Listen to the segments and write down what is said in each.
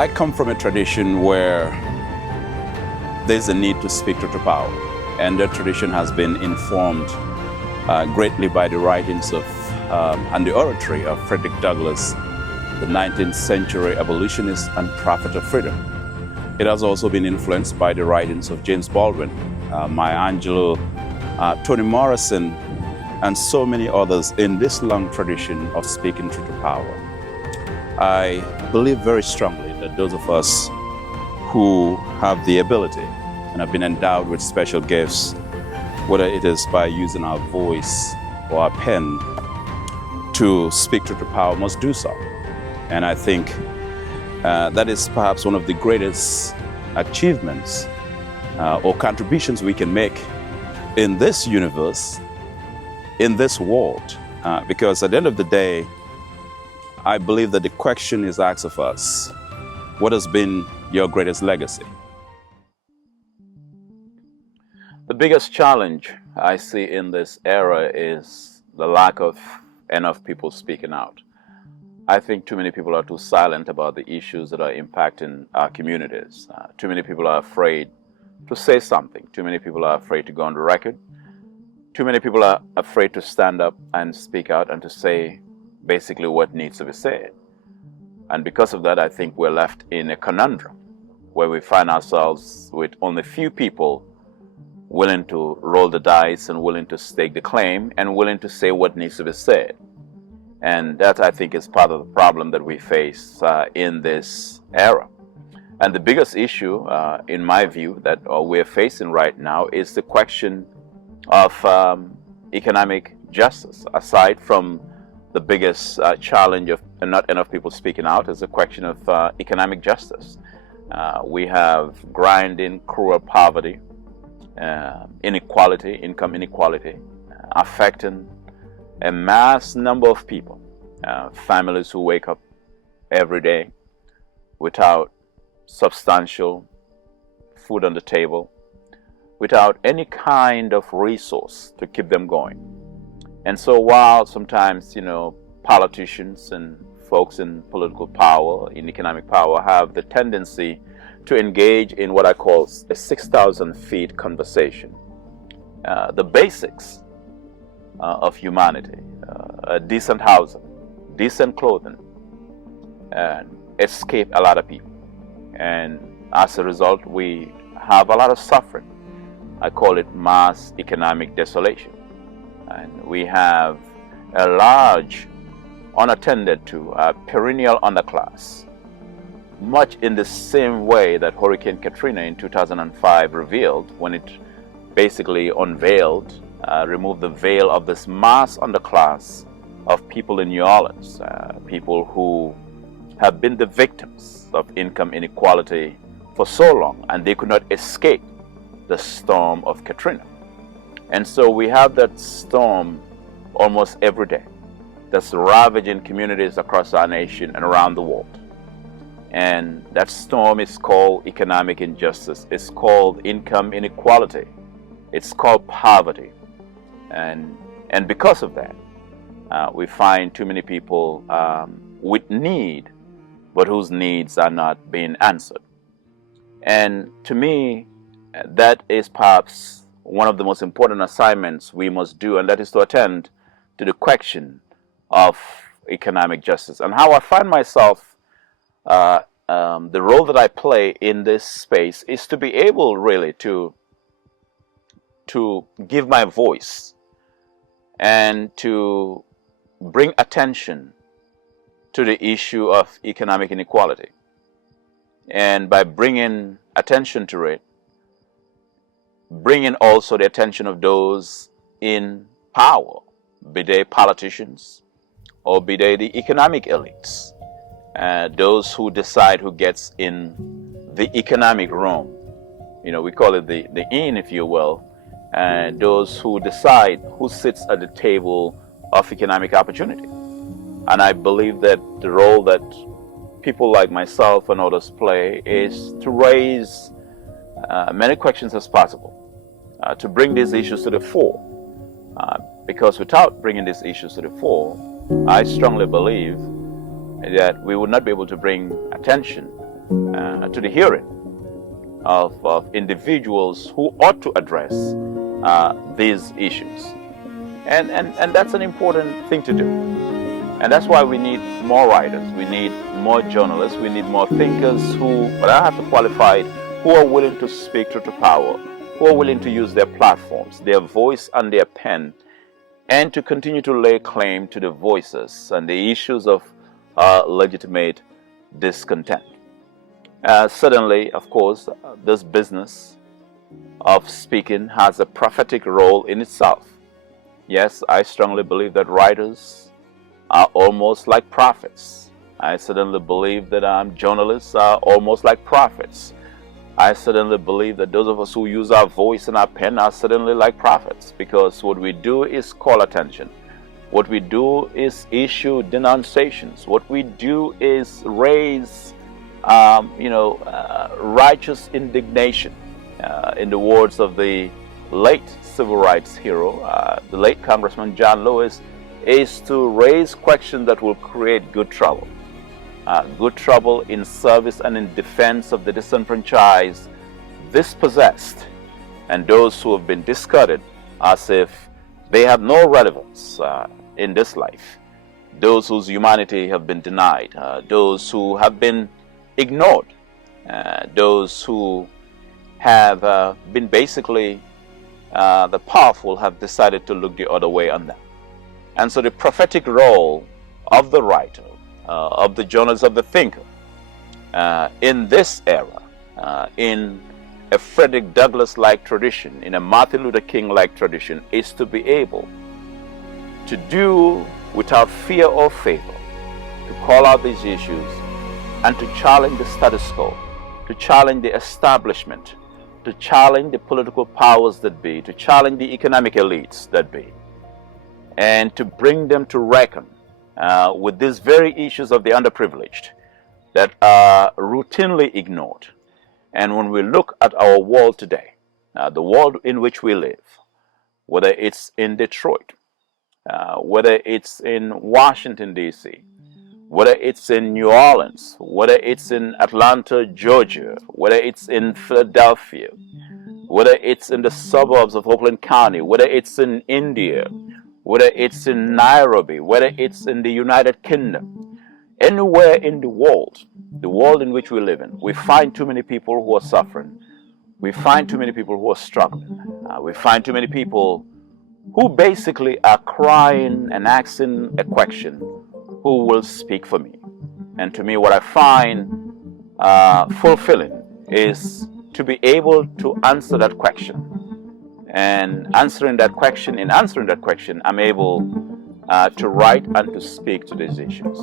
I come from a tradition where there's a need to speak truth to power, and that tradition has been informed greatly by the writings of and the oratory of Frederick Douglass, the 19th century abolitionist and prophet of freedom. It has also been influenced by the writings of James Baldwin, Maya Angelou, Toni Morrison, and so many others in this long tradition of speaking truth to power. I believe very strongly that those of us who have the ability and have been endowed with special gifts, whether it is by using our voice or our pen to speak truth to power, must do so. And I think that is perhaps one of the greatest achievements or contributions we can make in this universe, in this world, because at the end of the day, I believe that the question is asked of us: what has been your greatest legacy? The biggest challenge I see in this era is the lack of enough people speaking out. I think too many people are too silent about the issues that are impacting our communities. Too many people are afraid to say something. Too many people are afraid to go on the record. Too many people are afraid to stand up and speak out and to say basically what needs to be said. And because of that, I think we're left in a conundrum where we find ourselves with only few people willing to roll the dice and willing to stake the claim and willing to say what needs to be said. And that, I think, is part of the problem that we face in this era. And the biggest issue, in my view, that we're facing right now is the question of economic justice. Aside from the biggest challenge of not enough people speaking out, is the question of economic justice. We have grinding, cruel poverty, inequality, income inequality, affecting a mass number of people, families who wake up every day without substantial food on the table, without any kind of resource to keep them going. And so while sometimes, politicians and folks in political power, in economic power, have the tendency to engage in what I call a 6,000 feet conversation, the basics of humanity, decent housing, decent clothing, and escape a lot of people. And as a result, we have a lot of suffering. I call it mass economic desolation. And we have a large, unattended to, perennial underclass, much in the same way that Hurricane Katrina in 2005 revealed, when it basically unveiled, removed the veil of this mass underclass of people in New Orleans, people who have been the victims of income inequality for so long, and they could not escape the storm of Katrina. And so we have that storm almost every day that's ravaging communities across our nation and around the world. And that storm is called economic injustice. It's called income inequality. It's called poverty. And because of that, we find too many people with need, but whose needs are not being answered. And to me, that is perhaps one of the most important assignments we must do, and that is to attend to the question of economic justice. And how I find myself, the role that I play in this space is to be able really to give my voice and to bring attention to the issue of economic inequality. And by bringing attention to it, bringing also the attention of those in power, be they politicians or be they the economic elites, those who decide who gets in the economic room. We call it the inn, if you will, and those who decide who sits at the table of economic opportunity. And I believe that the role that people like myself and others play is to raise many questions as possible, to bring these issues to the fore. Because without bringing these issues to the fore, I strongly believe that we would not be able to bring attention to the hearing of individuals who ought to address these issues. And that's an important thing to do. And that's why we need more writers, we need more journalists, we need more thinkers who, but I have to qualify it, who are willing to speak truth to power, who are willing to use their platforms, their voice and their pen, and to continue to lay claim to the voices and the issues of legitimate discontent. Certainly, of course, this business of speaking has a prophetic role in itself. Yes, I strongly believe that writers are almost like prophets. I certainly believe that journalists are almost like prophets. I certainly believe that those of us who use our voice and our pen are certainly like prophets, because what we do is call attention. What we do is issue denunciations. What we do is raise, righteous indignation. In the words of the late civil rights hero, the late Congressman John Lewis, is to raise questions that will create good trouble. Good trouble in service and in defense of the disenfranchised, dispossessed, and those who have been discarded as if they have no relevance in this life. Those whose humanity have been denied, those who have been ignored, those who have been basically, the powerful have decided to look the other way on them. And so the prophetic role of the writer, of the journalist, of the thinker, in this era, in a Frederick Douglass-like tradition, in a Martin Luther King-like tradition, is to be able to do without fear or favor, to call out these issues and to challenge the status quo, to challenge the establishment, to challenge the political powers that be, to challenge the economic elites that be, and to bring them to reckon with these very issues of the underprivileged that are routinely ignored. And when we look at our world today, the world in which we live, whether it's in Detroit, whether it's in Washington, D.C., whether it's in New Orleans, whether it's in Atlanta, Georgia, whether it's in Philadelphia, whether it's in the suburbs of Oakland County, whether it's in India, whether it's in Nairobi, whether it's in the United Kingdom, anywhere in the world in which we live in, we find too many people who are suffering. We find too many people who are struggling. We find too many people who basically are crying and asking a question: who will speak for me? And to me, what I find fulfilling is to be able to answer that question. And in answering that question, I'm able to write and to speak to these issues.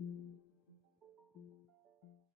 you.